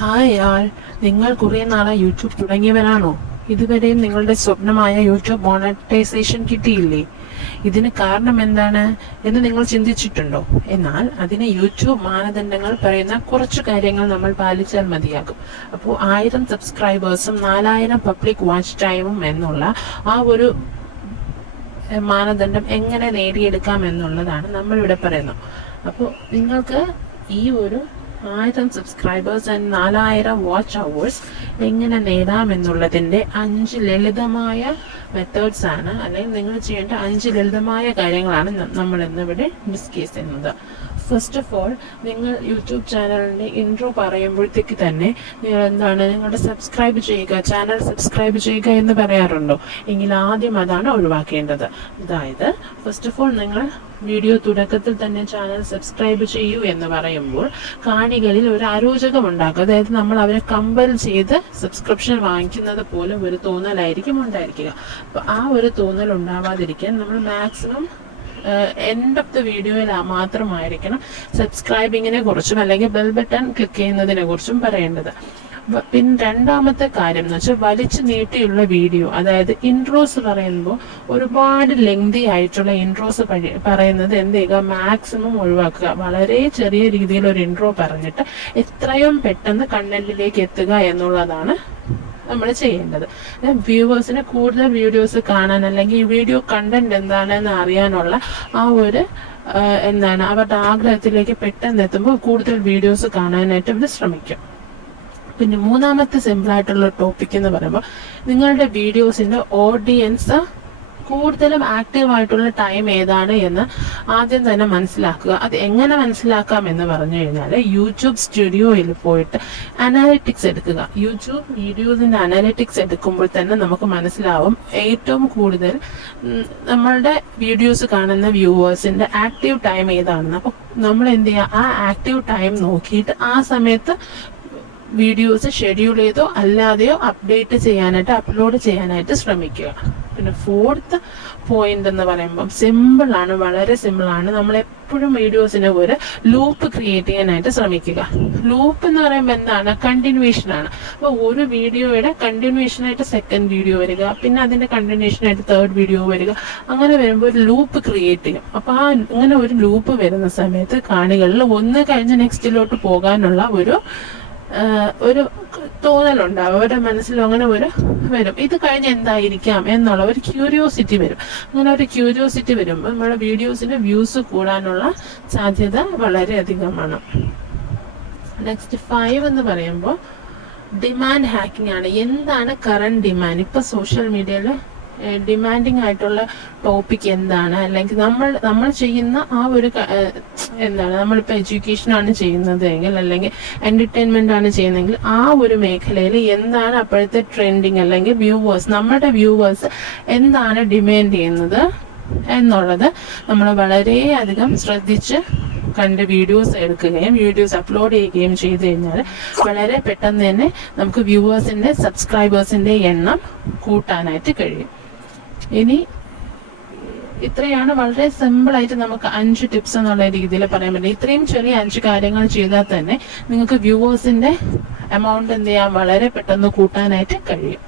Hi ആൾ, നിങ്ങൾ കുറെ നാളെ യൂട്യൂബ് തുടങ്ങിയവരാണോ? ഇതുവരെയും നിങ്ങളുടെ സ്വപ്നമായ യൂട്യൂബ് മോണറ്റൈസേഷൻ കിട്ടിയില്ലേ? ഇതിന് കാരണം എന്താണ് എന്ന് നിങ്ങൾ ചിന്തിച്ചിട്ടുണ്ടോ? എന്നാൽ അതിന് യൂട്യൂബ് മാനദണ്ഡങ്ങൾ പറയുന്ന കുറച്ചു കാര്യങ്ങൾ നമ്മൾ പാലിച്ചാൽ മതിയാകും. അപ്പോൾ 1000 സബ്സ്ക്രൈബേഴ്സും 4000 പബ്ലിക് വാച്ച് ടൈമും എന്നുള്ള ആ ഒരു മാനദണ്ഡം എങ്ങനെ നേടിയെടുക്കാം എന്നുള്ളതാണ് നമ്മളിവിടെ പറയുന്നത്. അപ്പോൾ നിങ്ങൾക്ക് ഈ ഒരു 1000 സബ്സ്ക്രൈബേഴ്സ് ആൻഡ് 4000 വാച്ച് അവേഴ്സ് എങ്ങനെ നേടാമെന്നുള്ളതിൻ്റെ 5 ലളിതമായ മെത്തേഡ്സ് ആണ്, അല്ലെങ്കിൽ നിങ്ങൾ ചെയ്യേണ്ട 5 ലളിതമായ കാര്യങ്ങളാണ് നമ്മൾ ഇന്നിവിടെ ഡിസ്കസ് ചെയ്യുന്നത്. ഫസ്റ്റ് ഓഫ് ഓൾ, നിങ്ങൾ യൂട്യൂബ് ചാനലിൻ്റെ ഇൻട്രോ പറയുമ്പോഴത്തേക്ക് തന്നെ നിങ്ങൾ നിങ്ങളുടെ സബ്സ്ക്രൈബ് ചെയ്യുക, ചാനൽ സബ്സ്ക്രൈബ് ചെയ്യുക എന്ന് പറയാറുണ്ടോ? എങ്കിൽ ആദ്യം അതാണ് ഒഴിവാക്കേണ്ടത്. അതായത് ഫസ്റ്റ് ഓഫ് ഓൾ നിങ്ങൾ വീഡിയോ തുടക്കത്തിൽ തന്നെ ചാനൽ സബ്സ്ക്രൈബ് ചെയ്യൂ എന്ന് പറയുമ്പോൾ കാണികളിൽ ഒരു അരോചകം ഉണ്ടാക്കും. അതായത് നമ്മൾ അവരെ കമ്പൽ ചെയ്ത് സബ്സ്ക്രിപ്ഷൻ വാങ്ങിക്കുന്നത് പോലെ ഒരു തോന്നലായിരിക്കും ഉണ്ടായിരിക്കുക. അപ്പോൾ ആ ഒരു തോന്നൽ ഉണ്ടാവാതിരിക്കാൻ നമ്മൾ മാക്സിമം എൻഡ് ഓഫ് ദ വീഡിയോയിൽ മാത്രമായിരിക്കണം സബ്സ്ക്രൈബിങ്ങിനെ കുറിച്ചും അല്ലെങ്കിൽ ബെൽ ബട്ടൺ ക്ലിക്ക് ചെയ്യുന്നതിനെ കുറിച്ചും പറയേണ്ടത്. പിന്നെ രണ്ടാമത്തെ കാര്യം എന്ന് വെച്ചാൽ വലിച്ചു നീട്ടിയുള്ള വീഡിയോ, അതായത് ഇൻട്രോസ് പറയുമ്പോൾ ഒരുപാട് ലെങ്തി ആയിട്ടുള്ള ഇൻട്രോസ് പറയുന്നത് എന്ത് ചെയ്യുക, മാക്സിമം ഒഴിവാക്കുക. വളരെ ചെറിയ രീതിയിൽ ഒരു ഇൻട്രോ പറഞ്ഞിട്ട് എത്രയും പെട്ടെന്ന് കണ്ടന്റിലേക്ക് എത്തുക എന്നുള്ളതാണ് നമ്മൾ ചെയ്യേണ്ടത്. വ്യൂവേഴ്സിന് കൂടുതൽ വീഡിയോസ് കാണാൻ അല്ലെങ്കിൽ ഈ വീഡിയോ കണ്ടന്റ് എന്താണെന്ന് അറിയാനുള്ള ആ ഒരു അവരുടെ ആഗ്രഹത്തിലേക്ക് പെട്ടെന്ന് എത്തുമ്പോൾ കൂടുതൽ വീഡിയോസ് കാണാനായിട്ട് അവർ ശ്രമിക്കും. പിന്നെ മൂന്നാമത്തെ സിമ്പിൾ ആയിട്ടുള്ള ടോപ്പിക് എന്ന് പറയുമ്പോൾ നിങ്ങളുടെ വീഡിയോസിന്റെ ഓഡിയൻസ് കൂടുതലും ആക്റ്റീവ് ആയിട്ടുള്ള ടൈം ഏതാണ് എന്ന് ആദ്യം തന്നെ മനസ്സിലാക്കുക. അത് എങ്ങനെ മനസ്സിലാക്കാം എന്ന് പറഞ്ഞു കഴിഞ്ഞാൽ യൂട്യൂബ് സ്റ്റുഡിയോയിൽ പോയിട്ട് അനാലിറ്റിക്സ് എടുക്കുക. യൂട്യൂബ് വീഡിയോസിന്റെ അനാലിറ്റിക്സ് എടുക്കുമ്പോൾ തന്നെ നമുക്ക് മനസ്സിലാവും ഏറ്റവും കൂടുതൽ നമ്മളുടെ വീഡിയോസ് കാണുന്ന വ്യൂവേഴ്സിന്റെ ആക്റ്റീവ് ടൈം ഏതാണെന്ന്. അപ്പോൾ നമ്മൾ എന്ത് ചെയ്യുക, ആ ആക്റ്റീവ് ടൈം നോക്കിയിട്ട് ആ സമയത്ത് വീഡിയോസ് ഷെഡ്യൂൾ ചെയ്തോ അല്ലാതെയോ അപ്ലോഡ് ചെയ്യാനായിട്ട് ശ്രമിക്കുക. പിന്നെ ഫോർത്ത് പോയിന്റ് എന്ന് പറയുമ്പോൾ സിമ്പിളാണ്, വളരെ സിമ്പിളാണ്. നമ്മൾ എപ്പോഴും വീഡിയോസിന് ഒരു ലൂപ്പ് ക്രിയേറ്റ് ചെയ്യാനായിട്ട് ശ്രമിക്കുക. ലൂപ്പ് എന്ന് പറയുമ്പോൾ എന്താണ്, കണ്ടിന്യൂവേഷൻ ആണ്. അപ്പോൾ ഒരു വീഡിയോയുടെ കണ്ടിന്യൂവേഷൻ ആയിട്ട് സെക്കൻഡ് വീഡിയോ വരിക, പിന്നെ അതിന്റെ കണ്ടിന്യൂവേഷൻ ആയിട്ട് തേർഡ് വീഡിയോ വരിക. അങ്ങനെ വരുമ്പോൾ ഒരു ലൂപ്പ് ക്രിയേറ്റ് ചെയ്യും. അപ്പോൾ അങ്ങനെ ഒരു ലൂപ്പ് വരുന്ന സമയത്ത് കാണികളിൽ ഒന്ന് കഴിഞ്ഞ് നെക്സ്റ്റിലോട്ട് പോകാനുള്ള ഒരു തോന്നലുണ്ടാവും, അവരുടെ മനസ്സിലും അങ്ങനെ വരും. ഇത് കഴിഞ്ഞ് എന്തായിരിക്കാം എന്നുള്ള ഒരു ക്യൂരിയോസിറ്റി വരും. അങ്ങനെ ഒരു ക്യൂരിയോസിറ്റി വരുമ്പോൾ നമ്മുടെ വീഡിയോസിന്റെ വ്യൂസ് കൂടാനുള്ള സാധ്യത വളരെ അധികമാണ്. നെക്സ്റ്റ് 5 എന്ന് പറയുമ്പോൾ ഡിമാൻഡ് ഹാക്കിംഗ് ആണ്. എന്താണ് കറണ്ട് ഡിമാൻഡ്? ഇപ്പൊ സോഷ്യൽ മീഡിയയിൽ ഡിമാൻഡിങ് ആയിട്ടുള്ള ടോപ്പിക് എന്താണ്, അല്ലെങ്കിൽ നമ്മൾ ചെയ്യുന്ന ആ ഒരു നമ്മളിപ്പോൾ എഡ്യൂക്കേഷൻ ആണ് ചെയ്യുന്നത് എങ്കിൽ അല്ലെങ്കിൽ എന്റർടൈൻമെന്റ് ആണ് ചെയ്യുന്നതെങ്കിൽ ആ ഒരു മേഖലയിൽ എന്താണ് അപ്പോഴത്തെ ട്രെൻഡിങ്, അല്ലെങ്കിൽ നമ്മുടെ വ്യൂവേഴ്സ് എന്താണ് ഡിമാൻഡ് ചെയ്യുന്നത് എന്നുള്ളത് നമ്മൾ വളരെയധികം ശ്രദ്ധിച്ച് കണ്ട് വീഡിയോസ് എടുക്കുകയും വീഡിയോസ് അപ്ലോഡ് ചെയ്യുകയും ചെയ്തു കഴിഞ്ഞാൽ വളരെ പെട്ടെന്ന് തന്നെ നമുക്ക് വ്യൂവേഴ്സിന്റെ സബ്സ്ക്രൈബേഴ്സിന്റെ എണ്ണം കൂട്ടാനായിട്ട് കഴിയും. ഇനി ഇത്രയാണ് വളരെ സിമ്പിൾ ആയിട്ട് നമുക്ക് 5 ടിപ്സ് എന്നുള്ള രീതിയിൽ പറയാൻ പറ്റും. ഇത്രയും ചെറിയ 5 കാര്യങ്ങൾ ചെയ്താൽ തന്നെ നിങ്ങൾക്ക് വ്യൂവേഴ്സിന്റെ എമൗണ്ട് എന്ത് ചെയ്യാൻ വളരെ പെട്ടെന്ന് കൂട്ടാനായിട്ട് കഴിയും.